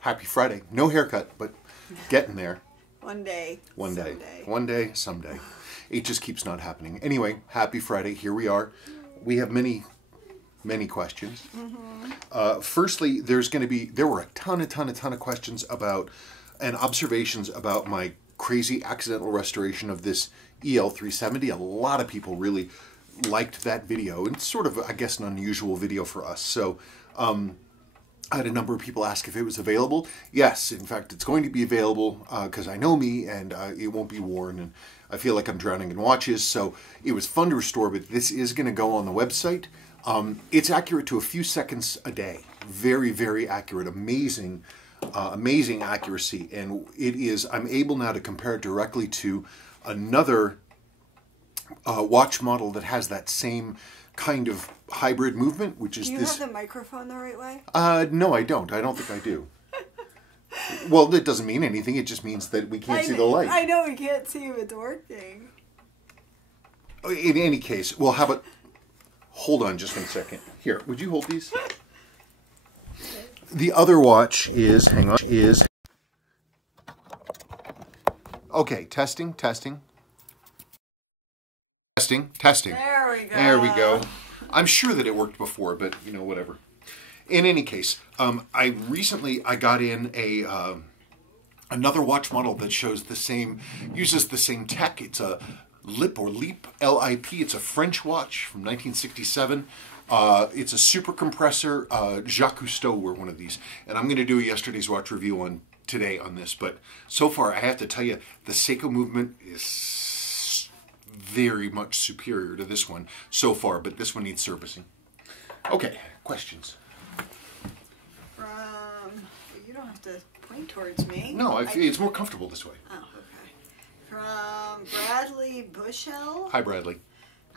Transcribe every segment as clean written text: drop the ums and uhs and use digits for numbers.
Happy Friday. No haircut, but getting there. One day. One day. Someday. One day, someday. It just keeps not happening. Anyway, happy Friday. Here we are. We have many questions. Firstly, there were a ton of questions about and observations about my crazy accidental restoration of this EL-370. A lot of people really liked that video. It's sort of, I guess, an unusual video for us. So, I had a number of people ask if it was available. Yes, in fact, it's going to be available because I know me and it won't be worn and I feel like I'm drowning in watches. So it was fun to restore, but this is going to go on the website. It's accurate to a few seconds a day. Very, very accurate. Amazing, amazing accuracy. And it is, I'm able now to compare it directly to another watch model that has that same kind of hybrid movement, which is Do you this. have the microphone the right way? No, I don't. I don't think I do. Well, that doesn't mean anything. It just means that we can't see the light. I know we can't see if it's working. In any case, well, how about... Hold on just 1 second. Here, would you hold these? The other watch is... Hang on. Is... Okay, testing. Testing. There we go. There we go. I'm sure that it worked before, but, you know, whatever. In any case, I got in another watch model that uses the same tech. It's a Leap, L-I-P. It's a French watch from 1967. It's a super compressor. Jacques Cousteau wore one of these. And I'm going to do a yesterday's watch review today on this. But so far, I have to tell you, the Seiko movement is very much superior to this one so far, but this one needs servicing. Okay, questions? You don't have to point towards me. No, it's more comfortable this way. Oh, okay. From Bradley Bushell. Hi, Bradley.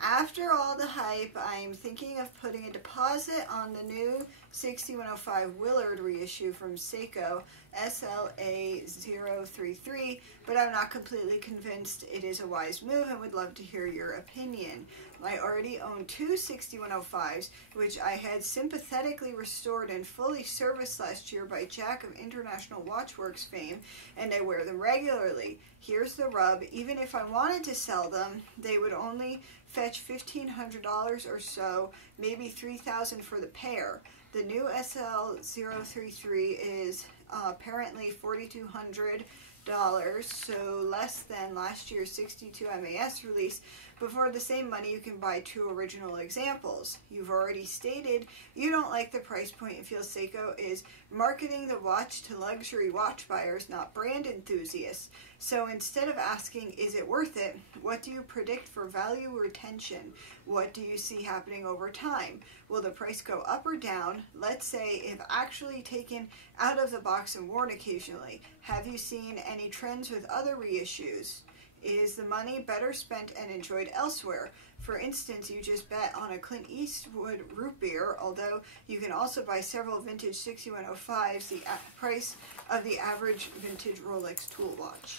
After all the hype, I'm thinking of putting a deposit on the new 6105 Willard reissue from Seiko, SLA-033, but I'm not completely convinced it is a wise move and would love to hear your opinion. I already own two 6105s, which I had sympathetically restored and fully serviced last year by Jack of International Watchworks fame, and I wear them regularly. Here's the rub. Even if I wanted to sell them, they would only fetch $1,500 or so, maybe $3,000 for the pair. The new SL-033 is apparently $4,200, so less than last year's 62 MAS release, but for the same money you can buy two original examples. You've already stated you don't like the price point and feel Seiko is marketing the watch to luxury watch buyers, not brand enthusiasts. So instead of asking, is it worth it, what do you predict for value retention? What do you see happening over time? Will the price go up or down? Let's say if actually taken out of the box and worn occasionally. Have you seen any trends with other reissues? Is the money better spent and enjoyed elsewhere? For instance, you just bet on a Clint Eastwood root beer, although you can also buy several vintage 6105s, the price of the average vintage Rolex tool watch.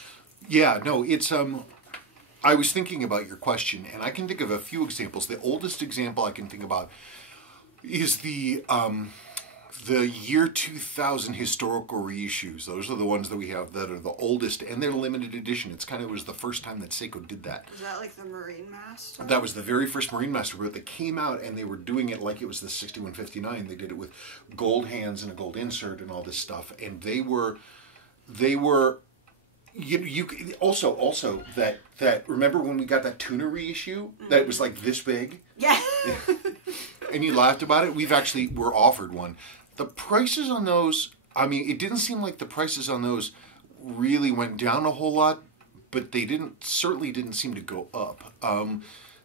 Yeah, no, it's, I was thinking about your question, and I can think of a few examples. The oldest example I can think about is the year 2000 historical reissues. Those are the ones that we have that are the oldest, and they're limited edition. It was the first time that Seiko did that. Was that like the Marine Master? That was the very first Marine Master, but they came out and they were doing it like it was the 6159. They did it with gold hands and a gold insert and all this stuff, and they were you also that remember when we got that tuna reissue that was like this big? Yeah. And you laughed about it? We're offered one. The prices on those, I mean, it didn't seem like the prices on those really went down a whole lot, but they certainly didn't seem to go up.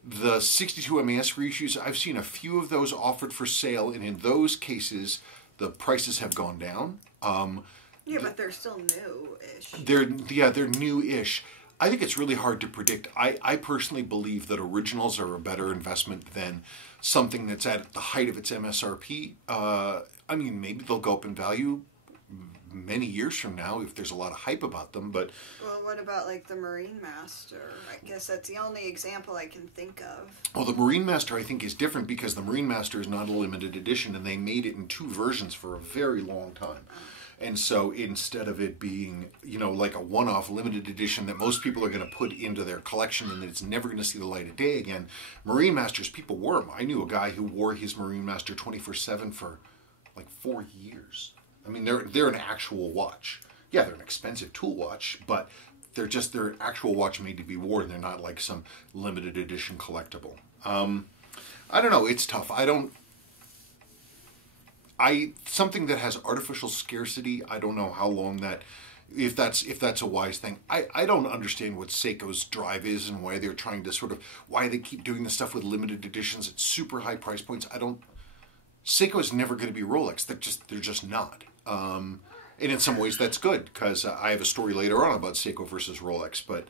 The 62 MAS reissues, I've seen a few of those offered for sale, and in those cases, the prices have gone down. Yeah, but they're still new-ish. They're new-ish. I think it's really hard to predict. I personally believe that originals are a better investment than something that's at the height of its MSRP. I mean, maybe they'll go up in value many years from now if there's a lot of hype about them, but... Well, what about, like, the Marine Master? I guess that's the only example I can think of. Well, the Marine Master, I think, is different because the Marine Master is not a limited edition, and they made it in two versions for a very long time. And so instead of it being, like a one-off limited edition that most people are going to put into their collection and that it's never going to see the light of day again, Marine Masters, people wore them. I knew a guy who wore his Marine Master 24/7 for like 4 years. I mean, they're an actual watch. Yeah, they're an expensive tool watch, but they're an actual watch made to be worn. They're not like some limited edition collectible. I don't know. It's tough. Something that has artificial scarcity, I don't know how long if that's a wise thing. I don't understand what Seiko's drive is and why they're trying to why they keep doing this stuff with limited editions at super high price points. Seiko is never going to be Rolex. They're just not. And in some ways that's good, because I have a story later on about Seiko versus Rolex. But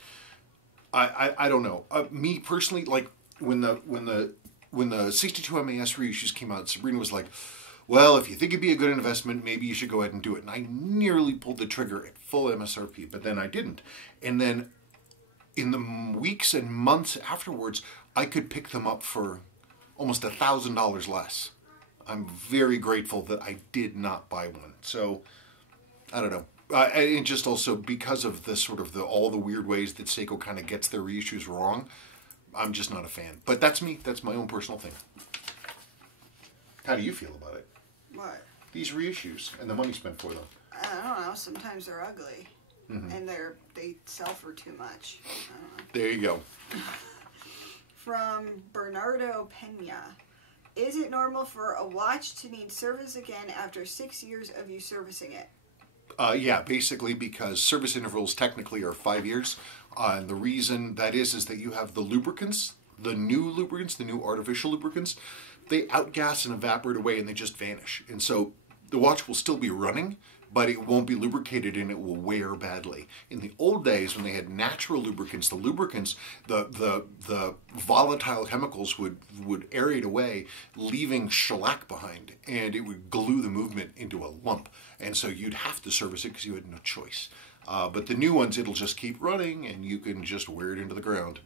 I don't know. Me personally, like when the 62 MAS reissues came out, Sabrina was like, well, if you think it'd be a good investment, maybe you should go ahead and do it. And I nearly pulled the trigger at full MSRP, but then I didn't. And then in the weeks and months afterwards, I could pick them up for almost $1,000 less. I'm very grateful that I did not buy one. So, I don't know. And just also because of all the weird ways that Seiko kind of gets their reissues wrong, I'm just not a fan. But that's me. That's my own personal thing. How do you feel about it? What? These reissues and the money spent for them. I don't know. Sometimes they're ugly. Mm-hmm. And they sell for too much. I don't know. There you go. From Bernardo Pena. Is it normal for a watch to need service again after 6 years of you servicing it? Yeah, basically because service intervals technically are 5 years. And the reason that is that you have the lubricants, the new artificial lubricants, they outgas and evaporate away and they just vanish. And so the watch will still be running, but it won't be lubricated and it will wear badly. In the old days, when they had natural lubricants, the volatile chemicals would aerate away, leaving shellac behind, and it would glue the movement into a lump. And so you'd have to service it because you had no choice. But the new ones, it'll just keep running, and you can just wear it into the ground.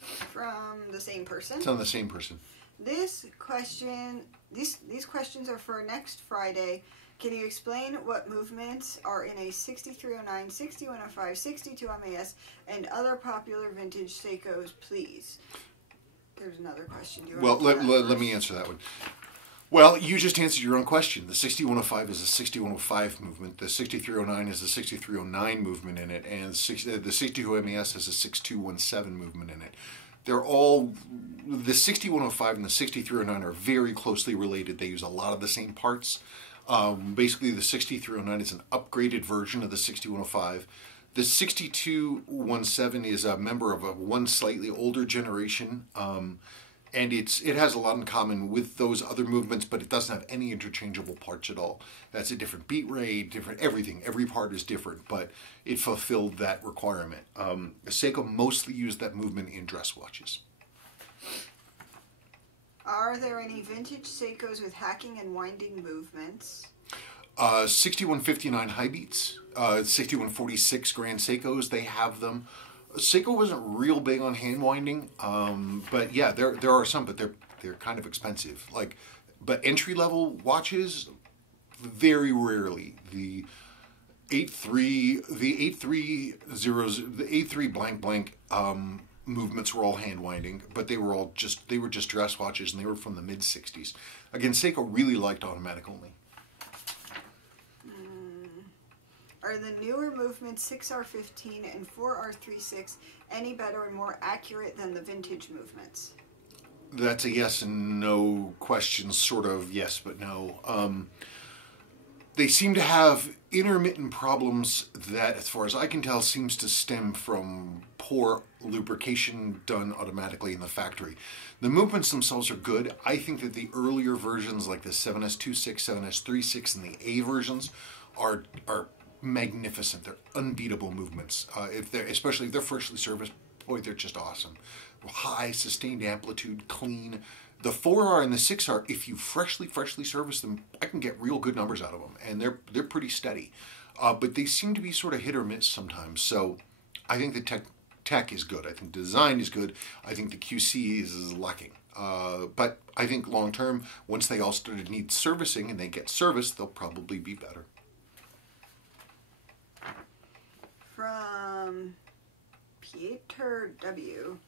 From the same person? It's on the same person. These questions are for next Friday. Can you explain what movements are in a 6309, 6105, 62 MAS, and other popular vintage Seikos, please? There's another question. Let me answer that one. Well, you just answered your own question. The 6105 is a 6105 movement. The 6309 is a 6309 movement in it, and the 62 MAS has a 6217 movement in it. They're all, the 6105 and the 6309 are very closely related. They use a lot of the same parts. Basically, the 6309 is an upgraded version of the 6105. The 6217 is a member of one slightly older generation, and it has a lot in common with those other movements, but it doesn't have any interchangeable parts at all. That's a different beat rate, different everything. Every part is different, but it fulfilled that requirement. Seiko mostly used that movement in dress watches. Are there any vintage Seikos with hacking and winding movements? 6159 high beats, 6146 Grand Seikos, they have them. Seiko wasn't real big on hand winding, but yeah, there are some, but they're kind of expensive. But entry level watches, very rarely. The 83 blank blank movements were all hand winding, but they were just dress watches, and they were from the mid 60s. Again, Seiko really liked automatic only. Are the newer movements 6R15 and 4R36 any better and more accurate than the vintage movements? That's a yes and no question, sort of yes but no. They seem to have intermittent problems that, as far as I can tell, seems to stem from poor lubrication done automatically in the factory. The movements themselves are good. I think that the earlier versions, like the 7S26, 7S36, and the A versions, are magnificent. They're unbeatable movements. Especially if they're freshly serviced, boy, they're just awesome. High, sustained amplitude, clean. The 4R and the 6R, if you freshly service them, I can get real good numbers out of them, and they're pretty steady. But they seem to be sort of hit or miss sometimes. So I think the tech is good. I think the design is good. I think the QC is lacking. But I think long term, once they all start to need servicing and they get serviced, they'll probably be better. From Peter W.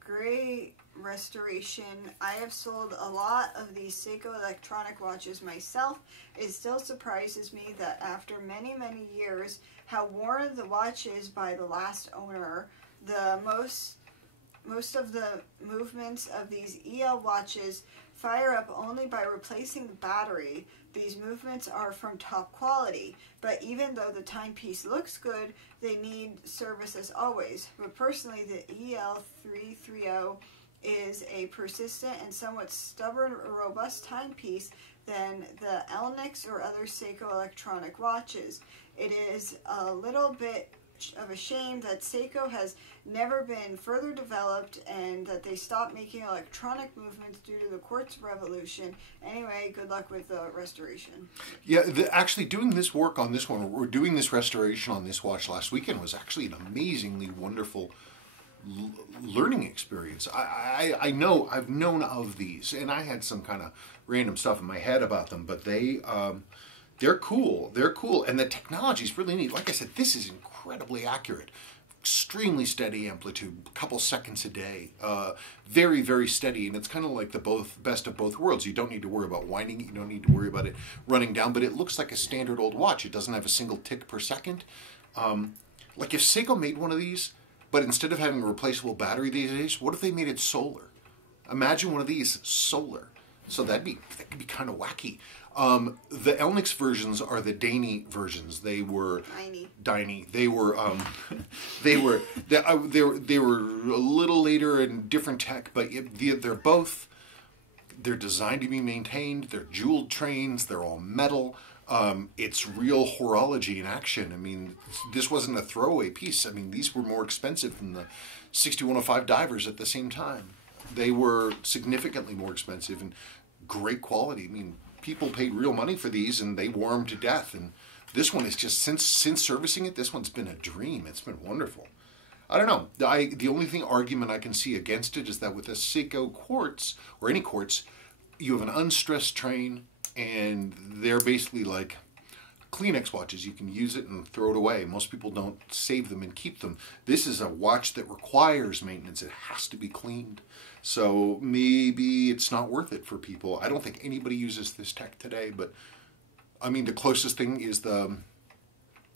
Great restoration. I have sold a lot of these Seiko electronic watches myself. It still surprises me that after many, many years, how worn the watch is by the last owner. The most of the movements of these EL watches fire up only by replacing the battery. These movements are from top quality, but even though the timepiece looks good, they need service as always. But personally, the EL-370 is a persistent and somewhat stubborn, robust timepiece than the ELNIX or other Seiko electronic watches. It is a little bit of a shame that Seiko has never been further developed and that they stopped making electronic movements due to the quartz revolution. Anyway, good luck with the restoration. Yeah, actually doing this work on this one, or doing this restoration on this watch last weekend was actually an amazingly wonderful learning experience. I know, I've known of these, and I had some kind of random stuff in my head about them, but they're cool. They're cool, and the technology's really neat. Like I said, this is incredibly accurate. Extremely steady amplitude, a couple seconds a day. Very, very steady, and it's kind of like the best of both worlds. You don't need to worry about winding it. You don't need to worry about it running down, but it looks like a standard old watch. It doesn't have a single tick per second. Like if Seiko made one of these, but instead of having a replaceable battery these days, what if they made it solar? Imagine one of these solar. So that could be kind of wacky. The ELNIX versions are the Dani versions. They were Dini. They were they were a little later and different tech, but they're designed to be maintained. They're jeweled trains. They're all metal. It's real horology in action. I mean, this wasn't a throwaway piece. I mean, these were more expensive than the 6105 divers at the same time. They were significantly more expensive and great quality. I mean, people paid real money for these and they wore them to death. And this one is just, since servicing it, this one's been a dream. It's been wonderful. I don't know. The only argument I can see against it is that with a Seiko quartz, or any quartz, you have an unstressed train, and they're basically like Kleenex watches. You can use it and throw it away. Most people don't save them and keep them. This is a watch that requires maintenance. It has to be cleaned. So maybe it's not worth it for people. I don't think anybody uses this tech today, but I mean, the closest thing is the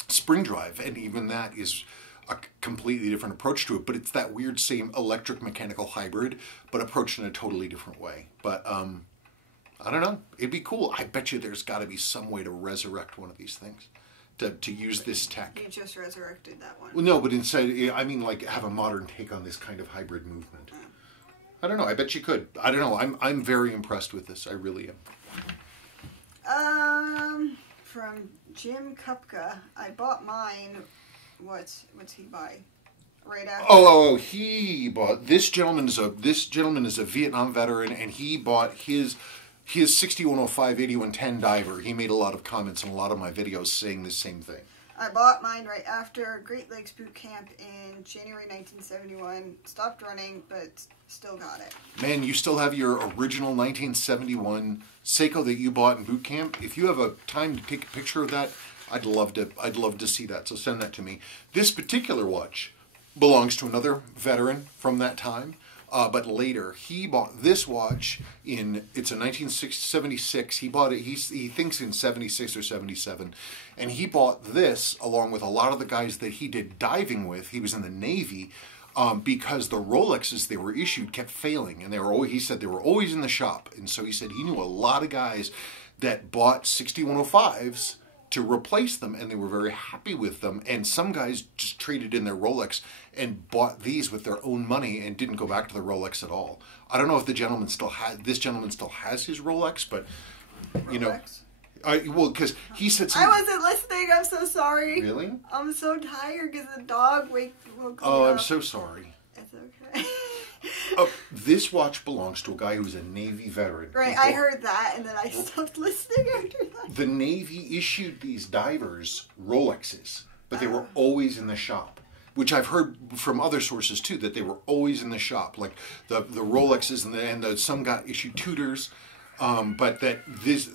spring drive, and even that is a completely different approach to it, but it's that weird same electric mechanical hybrid, but approached in a totally different way. But I don't know. It'd be cool. I bet you there's got to be some way to resurrect one of these things, to use this tech. You just resurrected that one. Well, no, but instead, I mean, like, have a modern take on this kind of hybrid movement. I don't know. I bet you could. I don't know. I'm very impressed with this. I really am. From Jim Kupka, I bought mine. What's he buy? Right after. He bought. This gentleman is a Vietnam veteran, and he bought his 6105 8110 diver. He made a lot of comments in a lot of my videos saying the same thing. I bought mine right after Great Lakes Boot Camp in January 1971. Stopped running, but still got it. Man, you still have your original 1971 Seiko that you bought in boot camp. If you have a time to take a picture of that, I'd love to see that. So send that to me. This particular watch belongs to another veteran from that time. But later, he bought this watch it's a 1976. He bought it, he thinks in 76 or 77. And he bought this along with a lot of the guys that he did diving with. He was in the Navy because the Rolexes they were issued kept failing. And he said they were always in the shop. And so he said he knew a lot of guys that bought 6105s to replace them, and they were very happy with them. And some guys just traded in their Rolex and bought these with their own money and didn't go back to the Rolex at all. I don't know if this gentleman still has his Rolex, but you Rolex? know, well, because he said I wasn't listening. I'm so sorry. Really? I'm so tired because the dog woke me up. I'm so sorry. It's okay. This watch belongs to a guy who's a Navy veteran. Right, I heard that, and then I stopped listening after that. The Navy issued these divers Rolexes, but they were always in the shop, which I've heard from other sources too, that they were always in the shop. Like the Rolexes and some got issued Tudors, but that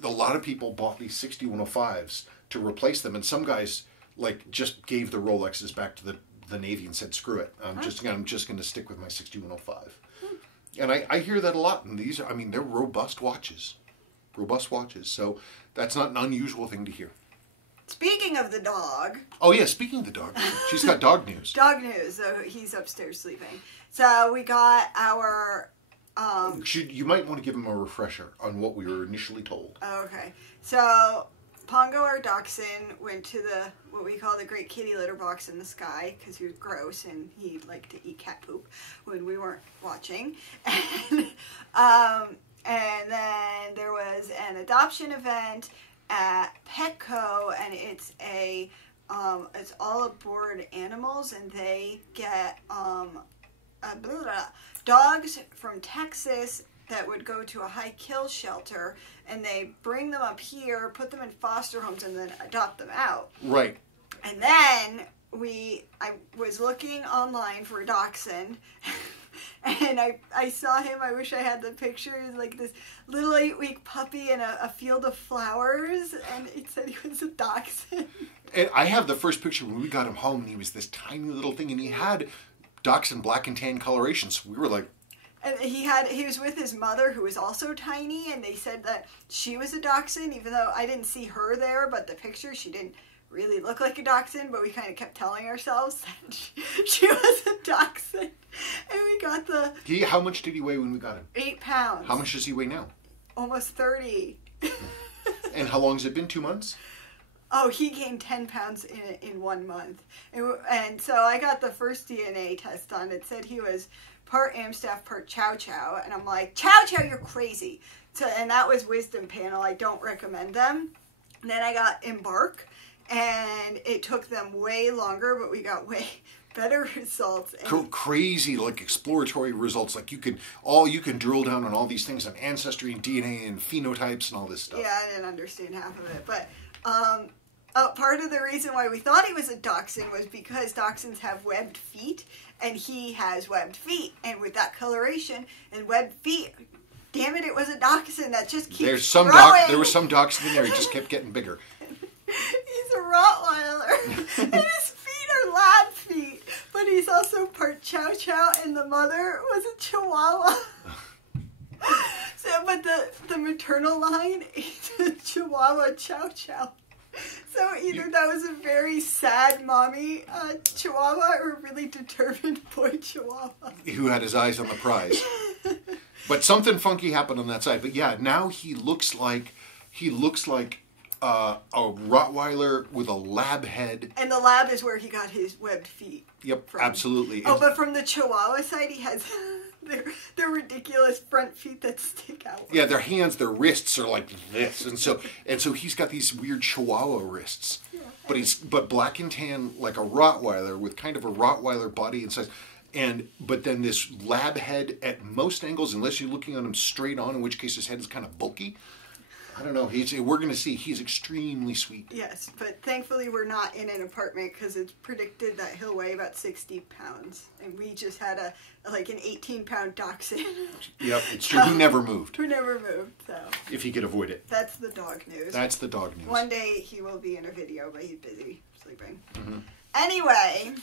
a lot of people bought these 6105s to replace them, and some guys like just gave the Rolexes back to the Navy and said, screw it. I'm just going to stick with my 6105. And I hear that a lot. And these are, I mean, they're robust watches. Robust watches. So that's not an unusual thing to hear. Speaking of the dog. Oh, yeah. Speaking of the dog. She's got dog news. Dog news. So he's upstairs sleeping. So we got our... You might want to give him a refresher on what we were initially told. Okay. So Pongo, our dachshund, went to what we call the Great Kitty Litter Box in the sky because he was gross and he liked to eat cat poop when we weren't watching. And then there was an adoption event at Petco, and it's it's all aboard animals, and they get dogs from Texas that would go to a high kill shelter, and they bring them up here, put them in foster homes, and then adopt them out. Right. And then I was looking online for a dachshund, and I saw him. I wish I had the pictures, like this little 8-week puppy in a field of flowers, and it said he was a dachshund. And I have the first picture when we got him home, and he was this tiny little thing, and he had dachshund black and tan coloration, so we were like... And he was with his mother, who was also tiny, and they said that she was a dachshund, even though I didn't see her there, but the picture, she didn't really look like a dachshund, but we kind of kept telling ourselves that she was a dachshund. And we got How much did he weigh when we got him? 8 pounds. How much does he weigh now? Almost 30. And how long has it been? 2 months? Oh, he gained 10 pounds in 1 month. And so I got the first DNA test done. It said he was part Amstaff, part Chow Chow. And I'm like, Chow Chow, you're crazy. And that was Wisdom Panel. I don't recommend them. And then I got Embark. And it took them way longer, but we got way better results. Crazy, like exploratory results. Like you can drill down on all these things on ancestry and DNA and phenotypes and all this stuff. Yeah, I didn't understand half of it. But part of the reason why we thought he was a dachshund was because dachshunds have webbed feet, and he has webbed feet. And with that coloration and webbed feet, damn it was a dachshund that just keeps growing. There was some dachshund in there. He just kept getting bigger. He's a Rottweiler, and his feet are lab feet, but he's also part Chow Chow, and the mother was a Chihuahua. But the maternal line is a Chihuahua Chow Chow. So either that was a very sad mommy Chihuahua or a really determined boy Chihuahua. Who had his eyes on the prize. But something funky happened on that side. But yeah, now he looks like a Rottweiler with a lab head. And the lab is where he got his webbed feet. Yep, from. Absolutely. Oh, but from the Chihuahua side, he has their ridiculous front feet that stick out. Yeah, their hands, their wrists are like this, and so he's got these weird Chihuahua wrists. Yeah. But black and tan like a Rottweiler with kind of a Rottweiler body and size. But then this lab head at most angles, unless you're looking at him straight on, in which case his head is kind of bulky. I don't know. We're going to see. He's extremely sweet. Yes, but thankfully we're not in an apartment because it's predicted that he'll weigh about 60 pounds. And we just had an 18-pound dachshund. Yep, it's true. He never moved. Who never moved, so. If he could avoid it. That's the dog news. That's the dog news. One day he will be in a video, but he's busy sleeping. Mm-hmm. Anyway,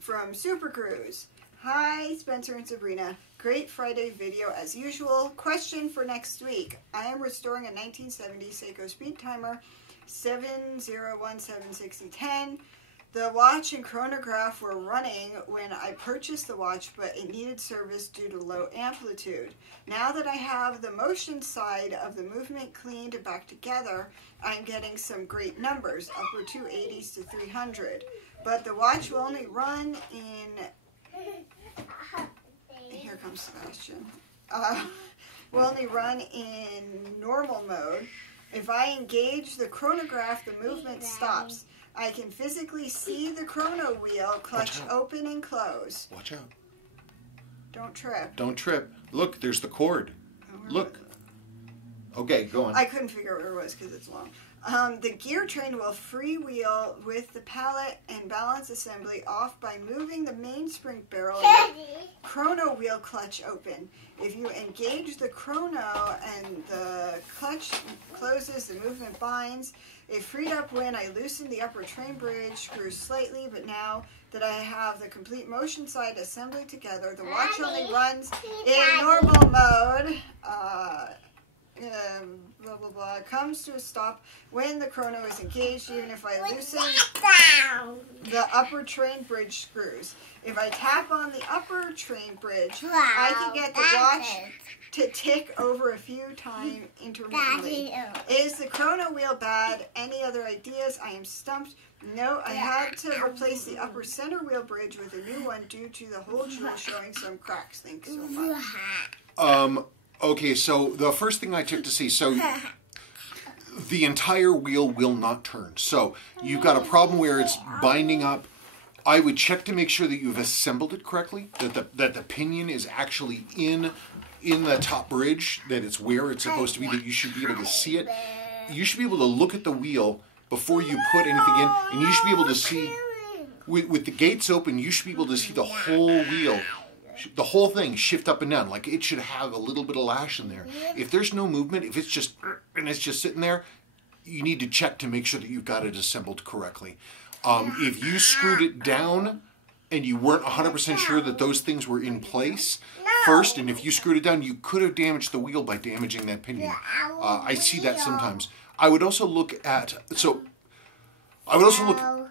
from Super Cruise. Hi, Spencer and Sabrina. Great Friday video as usual. Question for next week. I am restoring a 1970 Seiko speed timer 70176010. The watch and chronograph were running when I purchased the watch, but it needed service due to low amplitude. Now that I have the motion side of the movement cleaned and back together, I'm getting some great numbers, upper 280s to 300. But the watch will only run in... Here comes Sebastian. Will only run in normal mode. If I engage the chronograph, the movement stops. I can physically see the chrono wheel clutch open and close. Watch out. Don't trip. Don't trip. Look, there's the cord. Look. Okay, go on. I couldn't figure out where it was because it's long. The gear train will freewheel with the pallet and balance assembly off by moving the mainspring barrel and the chrono wheel clutch open. If you engage the chrono and the clutch closes, the movement binds. It freed up when I loosened the upper train bridge screws slightly, but now that I have the complete motion side assembly together, the watch only runs in normal mode. Blah blah blah, comes to a stop when the chrono is engaged, even if I loosen the upper train bridge screws. If I tap on the upper train bridge, I can get the watch to tick over a few times intermittently. Is the chrono wheel bad? Any other ideas? I am stumped. No, I had to replace the upper center wheel bridge with a new one due to the whole drill showing some cracks. Thanks so much. Okay, so the first thing I checked to see, so the entire wheel will not turn. So you've got a problem where it's binding up. I would check to make sure that you've assembled it correctly, that the pinion is actually in the top bridge, that it's where it's supposed to be, that you should be able to see it. You should be able to look at the wheel before you put anything in, and you should be able to see, with the gates open, you should be able to see the whole wheel, the whole thing shift up and down. Like it should have a little bit of lash in there. If there's no movement, if it's just, and it's just sitting there, you need to check to make sure that you've got it assembled correctly. If you screwed it down and you weren't 100% sure that those things were in place first, and if you screwed it down, you could have damaged the wheel by damaging that pinion. I see that sometimes. I would also look at,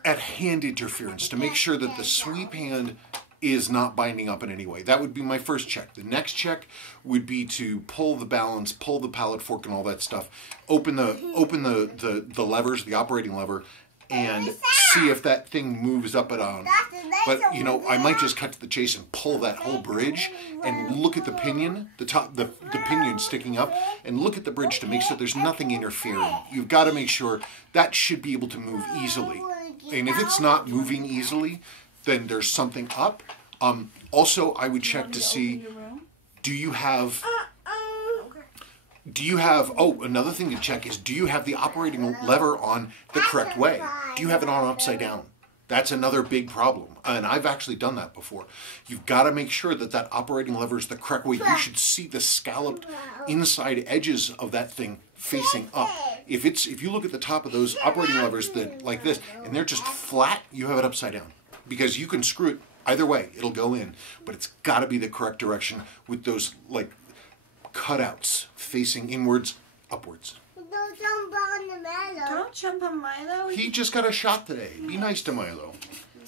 hand interference to make sure that the sweep hand is not binding up in any way. That would be my first check. The next check would be to pull the balance, pull the pallet fork and all that stuff, open the levers, the operating lever, and see if that thing moves up and down. But you know, I might just cut to the chase and pull that whole bridge and look at the pinion, the pinion sticking up, and look at the bridge to make sure there's nothing interfering. You've got to make sure that should be able to move easily. And if it's not moving easily, then there's something up. Also, I would check to see, do you have, another thing to check is, do you have the operating lever on the correct way? Do you have it on upside down? That's another big problem. And I've actually done that before. You've got to make sure that that operating lever is the correct way. You should see the scalloped inside edges of that thing facing up. If you look at the top of those operating levers like this, and they're just flat, you have it upside down. Because you can screw it either way, it'll go in. But it's got to be the correct direction with those like cutouts facing inwards, upwards. Don't jump on the Milo. Don't jump on Milo. He just got a shot today. Be nice to Milo.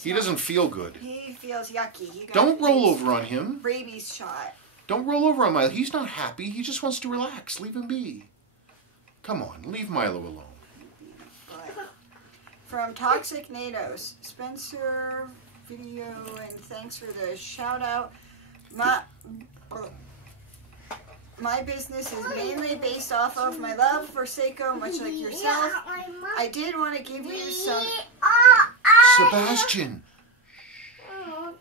He doesn't feel good. He feels yucky. He got Don't roll over on him. Rabies shot. Don't roll over on Milo. He's not happy. He just wants to relax. Leave him be. Come on, leave Milo alone. From Toxic NATOs, Spencer video, and thanks for the shout out. My business is mainly based off of my love for Seiko, much like yourself. I did want to give you some... Sebastian! Oh,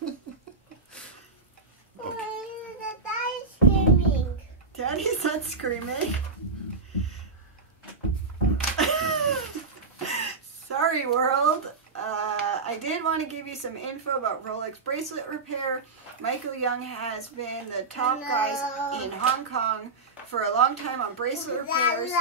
Daddy. Daddy's not screaming. Sorry, world. I did want to give you some info about Rolex bracelet repair. Michael Young has been the top guys in Hong Kong for a long time on bracelet repairs.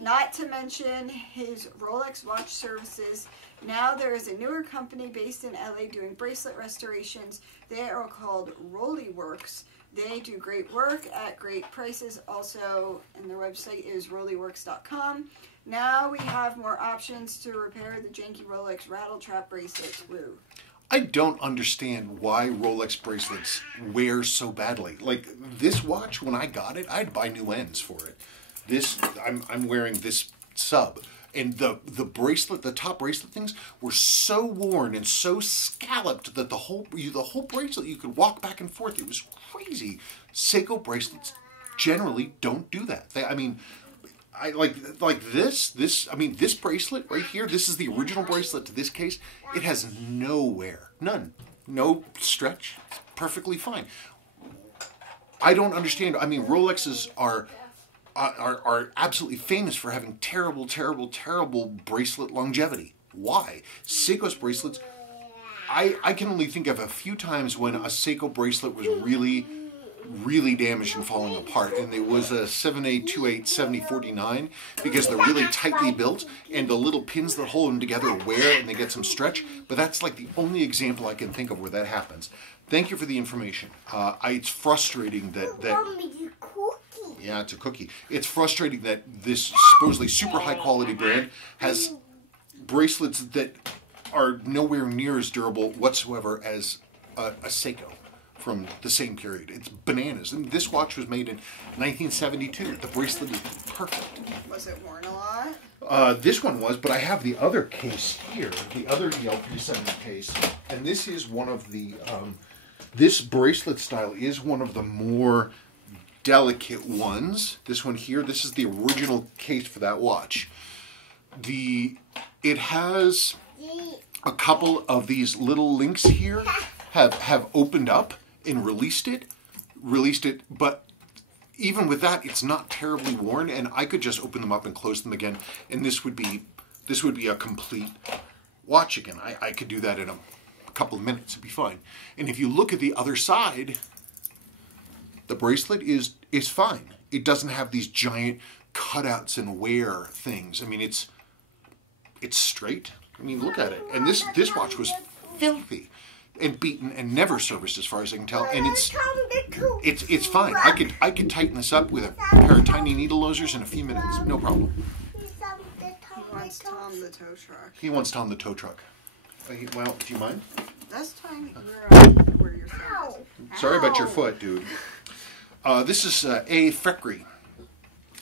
Not to mention his Rolex watch services. Now there is a newer company based in LA doing bracelet restorations. They are called Rollyworks. They do great work at great prices. Also, and their website is rollyworks.com. Now we have more options to repair the janky Rolex rattle trap bracelets. Woo. I don't understand why Rolex bracelets wear so badly. Like this watch, when I got it, I'd buy new ends for it. This, I'm wearing this sub. And the bracelet, the top bracelet things were so worn and so scalloped that the whole bracelet, you could walk back and forth. It was crazy. Seiko bracelets generally don't do that. I like this. I mean, this bracelet right here. This is the original bracelet to this case. It has no wear, none, no stretch. It's perfectly fine. I don't understand. I mean, Rolexes are absolutely famous for having terrible, terrible, terrible bracelet longevity. Why? Seiko's bracelets, I can only think of a few times when a Seiko bracelet was really, really damaged and falling apart, and it was a 7A287049 because they're really tightly built and the little pins that hold them together wear and they get some stretch, but that's like the only example I can think of where that happens. Thank you for the information. It's frustrating that yeah, it's a cookie. It's frustrating that this supposedly super high quality brand has bracelets that are nowhere near as durable whatsoever as a Seiko from the same period. It's bananas. And this watch was made in 1972. The bracelet is perfect. Was it worn a lot? This one was, but I have the other case here, the other EL-370 case, and this is one of the, this bracelet style is one of the more delicate ones. This one here, this is the original case for that watch. It has a couple of these little links here have opened up and released it, but even with that, it's not terribly worn, and I could just open them up and close them again, and this would be a complete watch again. I could do that in a couple of minutes. It'd be fine. And if you look at the other side, the bracelet is fine. It doesn't have these giant cutouts and wear things. I mean, it's straight. I mean, look at it. And this watch was filthy and beaten and never serviced, as far as I can tell. And it's fine. I could tighten this up with a pair of tiny needle losers in a few minutes, no problem. He wants Tom the tow truck. He wants Tom the tow truck. Well, do you mind? That's tiny. Where your foot is. Sorry about your foot, dude. This is A. Fekri.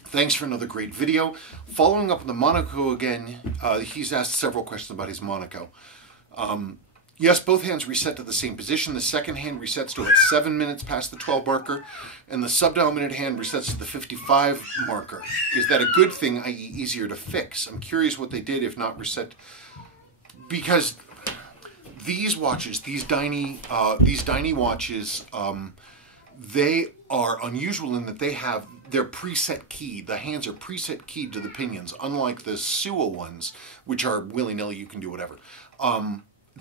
Thanks for another great video. Following up on the Monaco again, he's asked several questions about his Monaco. Yes, both hands reset to the same position. The second hand resets to about 7 minutes past the 12 marker, and the subdominant hand resets to the 55 marker. Is that a good thing, i.e. easier to fix? I'm curious what they did if not reset. Because these watches, these Daini watches, they are unusual in that they're preset keyed. The hands are preset keyed to the pinions, unlike the Suo ones, which are willy-nilly, you can do whatever.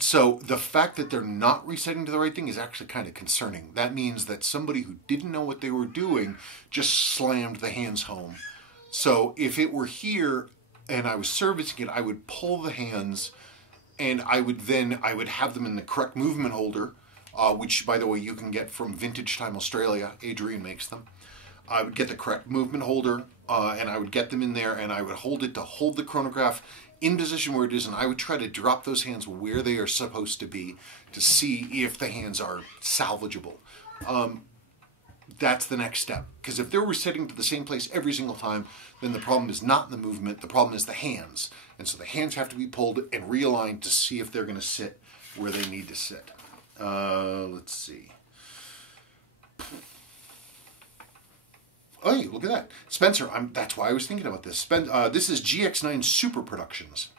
So the fact that they're not resetting to the right thing is actually kind of concerning. That means that somebody who didn't know what they were doing just slammed the hands home. So if it were here and I was servicing it, I would pull the hands and I would have them in the correct movement holder, which, by the way, you can get from Vintage Time Australia. Adrian makes them. I would get the correct movement holder, and I would get them in there, and I would hold it to hold the chronograph in position where it is, and I would try to drop those hands where they are supposed to be to see if the hands are salvageable. That's the next step, because if they're resetting to the same place every single time, then the problem is not in the movement, the problem is the hands. And so the hands have to be pulled and realigned to see if they're going to sit where they need to sit. Let's see. Oh, look at that. Spencer, that's why I was thinking about this. This is GX9 Super Productions.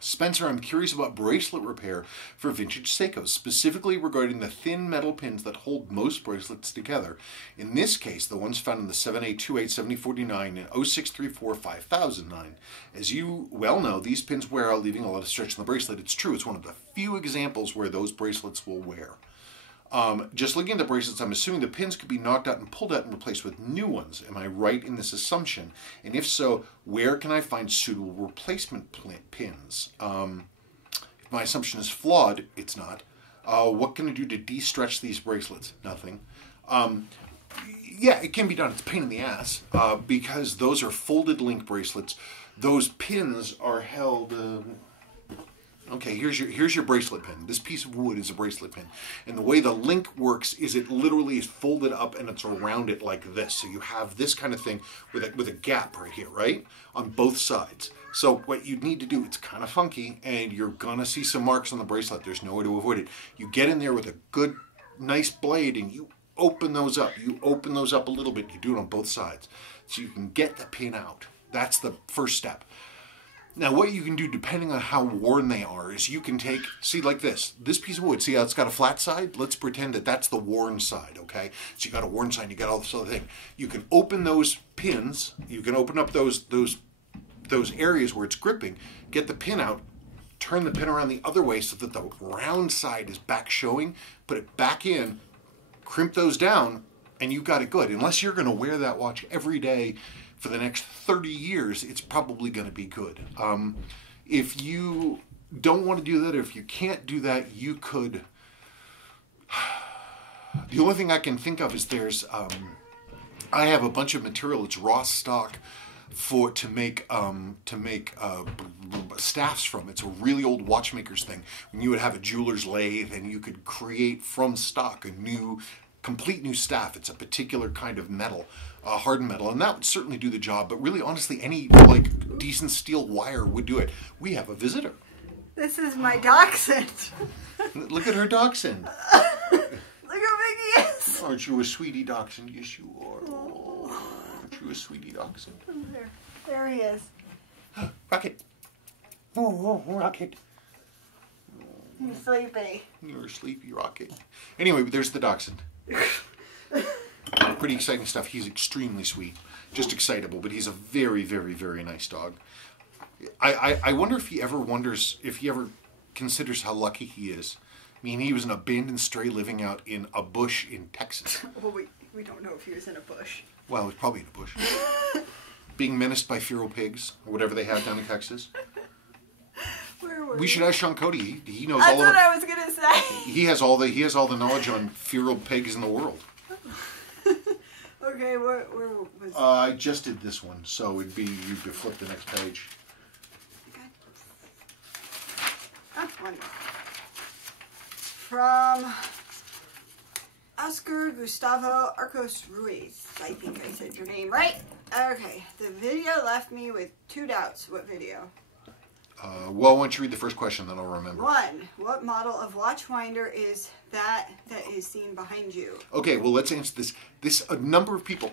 Spencer, I'm curious about bracelet repair for vintage Seikos, specifically regarding the thin metal pins that hold most bracelets together. In this case, the ones found in the 7A287049 and 06345009. As you well know, these pins wear out, leaving a lot of stretch in the bracelet. It's true, it's one of the few examples where those bracelets will wear. Just looking at the bracelets, I'm assuming the pins could be knocked out and pulled out and replaced with new ones. Am I right in this assumption? And if so, where can I find suitable replacement pins? If my assumption is flawed, it's not. What can I do to de-stretch these bracelets? Nothing. Yeah, it can be done. It's a pain in the ass because those are folded link bracelets. Those pins are held... Okay, here's your bracelet pin. This piece of wood is a bracelet pin. And the way the link works is it literally is folded up and it's around it like this. So you have this kind of thing with a gap right here, right? On both sides. So what you need to do, it's kind of funky and you're gonna see some marks on the bracelet. There's no way to avoid it. You get in there with a good, nice blade and you open those up. You open those up a little bit. You do it on both sides. So you can get the pin out. That's the first step. Now, what you can do, depending on how worn they are, is you can take, see, like this piece of wood, see how it's got a flat side? Let's pretend that that's the worn side, okay? So you got a worn side, you got all this other thing. You can open those pins, you can open up those areas where it's gripping, get the pin out, turn the pin around the other way so that the round side is back showing, put it back in, crimp those down, and you got it good. Unless you're going to wear that watch every day for the next 30 years, it's probably going to be good. If you don't want to do that, or if you can't do that, you could... The only thing I can think of is there's... I have a bunch of material, it's raw stock, to make staffs from. It's a really old watchmaker's thing. When you would have a jeweler's lathe and you could create from stock a complete new staff. It's a particular kind of metal, hardened metal, and that would certainly do the job. But really, honestly, any like decent steel wire would do it. We have a visitor. This is my dachshund. Look at her dachshund. Look how big he is. Aren't you a sweetie dachshund? Yes, you are. Oh, aren't you a sweetie dachshund? There he is. Rocket. Oh, Rocket. He's sleepy. You're a sleepy Rocket. Anyway, there's the dachshund. Pretty exciting stuff. He's extremely sweet. Just excitable, but he's a very, very, very nice dog. I wonder if he ever considers how lucky he is. I mean, he was an abandoned stray living out in a bush in Texas. Well, we don't know if he was in a bush. Well, he was probably in a bush. Being menaced by feral pigs, or whatever they have down in Texas. Where were We should ask Sean Cody. He knows That's all of what it. I was gonna say. He has all the knowledge on feral pigs in the world. Okay, where was I just did this one, so you'd flip the next page. okay. One more. From Oscar Gustavo Arcos Ruiz. I think I said your name right. Okay, the video left me with 2 doubts. What video? Well, why don't you read the first question, then I'll remember. 1. What model of watch winder is that is seen behind you? Okay, well, let's answer this. A number of people...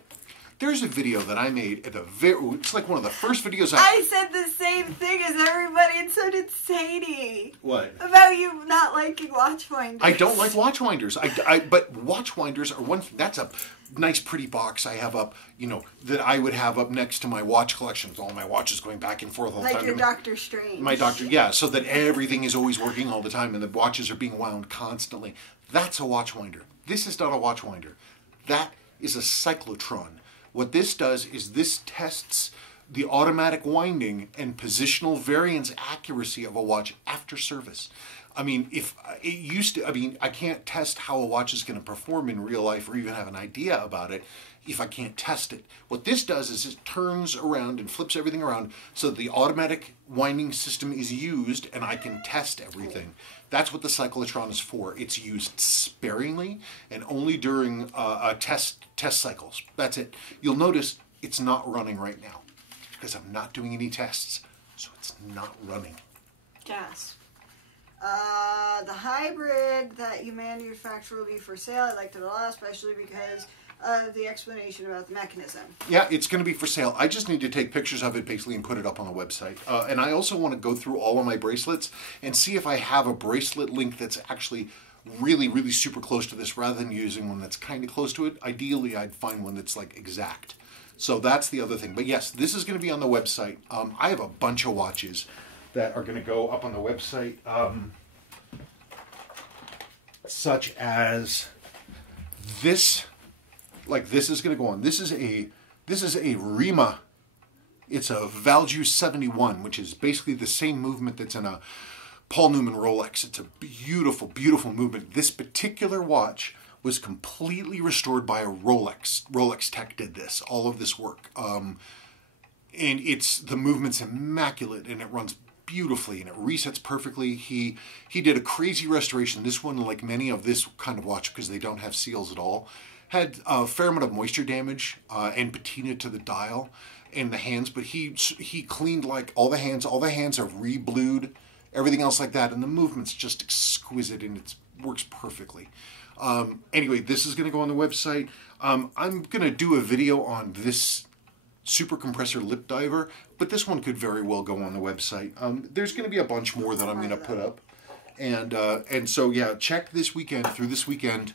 There's a video that I made at it's like one of the first videos I said the same thing as everybody, and so did Sadie. What? About you not liking watch winders. I don't like watch winders. But watch winders are one thing. That's a nice, pretty box I have up, that I would have up next to my watch collection with all my watches going back and forth all the time. Like your Dr. Strange. My doctor, yeah, so that everything is always working all the time and the watches are being wound constantly. That's a watch winder. This is not a watch winder. That is a cyclotron. What this does is this tests the automatic winding and positional variance accuracy of a watch after service. I mean, I can't test how a watch is going to perform in real life or even have an idea about it if I can't test it. What this does is it turns around and flips everything around so that the automatic winding system is used and I can test everything. That's what the cyclotron is for. It's used sparingly and only during test cycles. That's it. You'll notice it's not running right now because I'm not doing any tests, so it's not running. Gas. The hybrid that you manufacture will be for sale. I liked it a lot, especially because of the explanation about the mechanism. Yeah, it's going to be for sale. I just need to take pictures of it basically and put it up on the website. And I also want to go through all of my bracelets and see if I have a bracelet link that's actually really, really super close to this rather than using one that's kind of close to it. Ideally, I'd find one that's like exact. So that's the other thing. But yes, this is going to be on the website. I have a bunch of watches that are going to go up on the website, such as this. Like this is going to go on. This is a Rima. It's a Value 71, which is basically the same movement that's in a Paul Newman Rolex. It's a beautiful, beautiful movement. This particular watch was completely restored by a Rolex. Rolex Tech did this, all of this work. And the movement's immaculate and it runs beautifully and it resets perfectly. He did a crazy restoration. This one, like many of this kind of watch, because they don't have seals at all, had a fair amount of moisture damage and patina to the dial and the hands, but he cleaned like all the hands are re-blued, everything else like that, and the movement's just exquisite and it works perfectly. Anyway, this is going to go on the website. I'm going to do a video on this super compressor lip diver, but this one could very well go on the website. There's going to be a bunch more that I'm going to put up. And so yeah, check through this weekend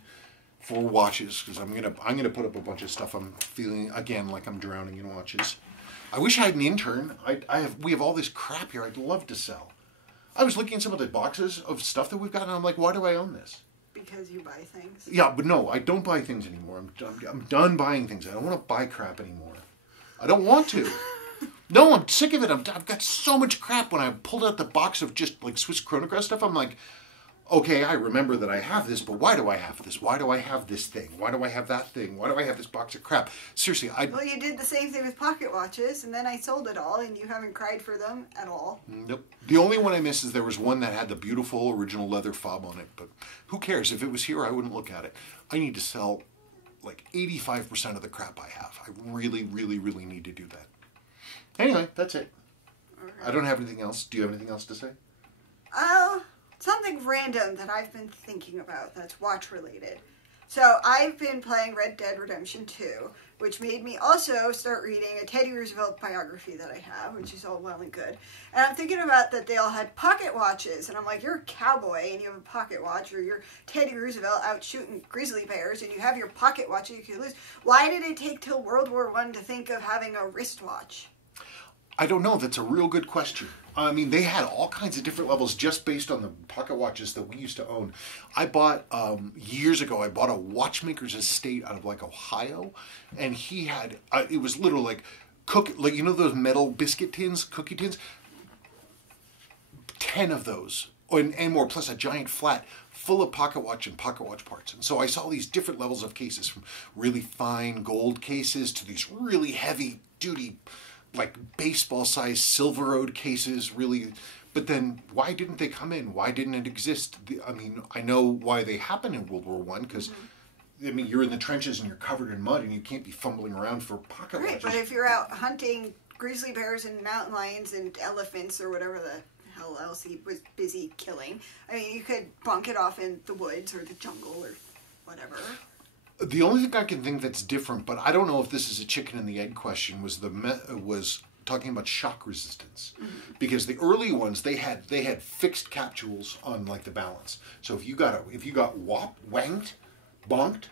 for watches, because I'm gonna put up a bunch of stuff. I'm feeling again like I'm drowning in watches. I wish I had an intern. We have all this crap here I'd love to sell. I was looking at some of the boxes of stuff that we've got, and I'm like, why do I own this? Because you buy things. Yeah, but no, I don't buy things anymore. I'm done buying things. I don't want to buy crap anymore. I don't want to. No, I'm sick of it. I've got so much crap. When I pulled out the box of just like Swiss chronograph stuff, I'm like, okay, I remember that I have this, but why do I have this? Why do I have this thing? Why do I have that thing? Why do I have this box of crap? Seriously, Well, you did the same thing with pocket watches, and then I sold it all, and you haven't cried for them at all. Nope. The only one I missed is there was one that had the beautiful original leather fob on it, but who cares? If it was here, I wouldn't look at it. I need to sell like 85% of the crap I have. I really, really, really need to do that. Anyway, that's it. Okay. I don't have anything else. Do you have anything else to say? Something random that I've been thinking about that's watch related. So I've been playing Red Dead Redemption 2, which made me also start reading a Teddy Roosevelt biography that I have, which is all well and good. And I'm thinking about that they all had pocket watches, and I'm like, you're a cowboy and you have a pocket watch, or you're Teddy Roosevelt out shooting grizzly bears and you have your pocket watch that you can lose. Why did it take till World War I to think of having a wristwatch? I don't know. That's a real good question. I mean, they had all kinds of different levels just based on the pocket watches that we used to own. I bought, years ago, I bought a watchmaker's estate out of like Ohio, and he had, it was literally like, you know those metal biscuit tins, cookie tins? 10 of those, and more, plus a giant flat full of pocket watch and pocket watch parts. And so I saw these different levels of cases, from really fine gold cases to these really heavy duty, like baseball-sized silver-ode cases, really. But then, why didn't they come in? Why didn't it exist? I mean, I know why they happened in World War I, because, I mean, you're in the trenches and you're covered in mud and you can't be fumbling around for pocket watches. Right, but if you're out hunting grizzly bears and mountain lions and elephants or whatever the hell else he was busy killing, I mean, you could bunk it off in the woods or the jungle or whatever. The only thing I can think that's different, but I don't know if this is a chicken and the egg question, was talking about shock resistance, because the early ones they had fixed cap jewels on like the balance. So if you got wanged, bonked,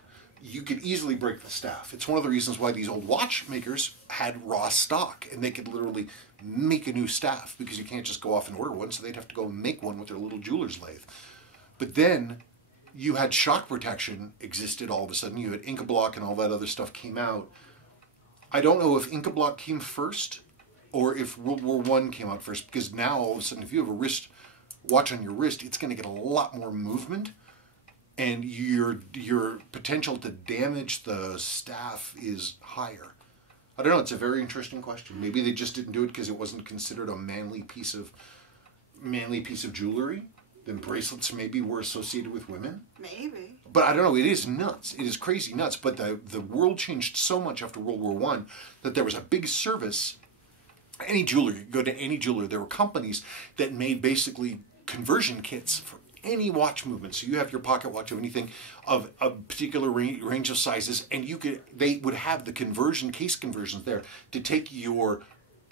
you could easily break the staff. It's one of the reasons why these old watchmakers had raw stock, and they could literally make a new staff, because you can't just go off and order one. So they'd have to go and make one with their little jeweler's lathe. But then you had shock protection existed all of a sudden. You had Inca Block and all that other stuff came out. I don't know if Inca Block came first or if World War I came out first, because now all of a sudden if you have a wrist watch on your wrist, it's going to get a lot more movement, and your potential to damage the staff is higher. I don't know. It's a very interesting question. Maybe they just didn't do it because it wasn't considered a manly piece of jewelry. Then bracelets maybe were associated with women. Maybe. But I don't know. It is nuts. It is crazy nuts. But the world changed so much after World War I that there was a big service. Any jeweler, you go to any jeweler, there were companies that made basically conversion kits for any watch movement. So you have your pocket watch of anything of a particular range of sizes, and they would have the case conversions there to take your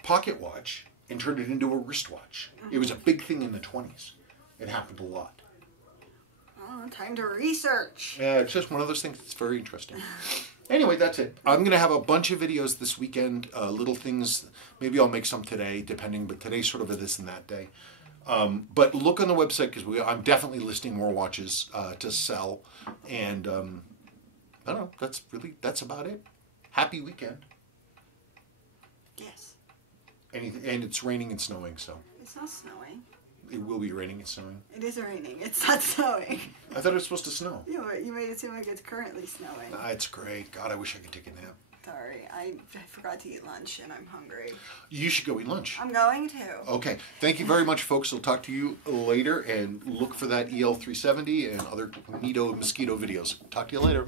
pocket watch and turn it into a wristwatch. It was a big thing in the 20s. It happened a lot. Oh, time to research. Yeah, it's just one of those things that's very interesting. Anyway, that's it. I'm going to have a bunch of videos this weekend, little things. Maybe I'll make some today, depending, but today's sort of a this and that day. But look on the website, because I'm definitely listing more watches to sell. And I don't know, that's about it. Happy weekend. Yes. And it's raining and snowing, so. It's not snowing. It will be raining and snowing. It is raining. It's not snowing. I thought it was supposed to snow. Yeah, but you made it seem like it's currently snowing. Nah, it's great. God, I wish I could take a nap. Sorry, I forgot to eat lunch and I'm hungry. You should go eat lunch. I'm going to. Okay. Thank you very much, folks. I'll talk to you later, and look for that EL-370 and other neato mosquito videos. Talk to you later.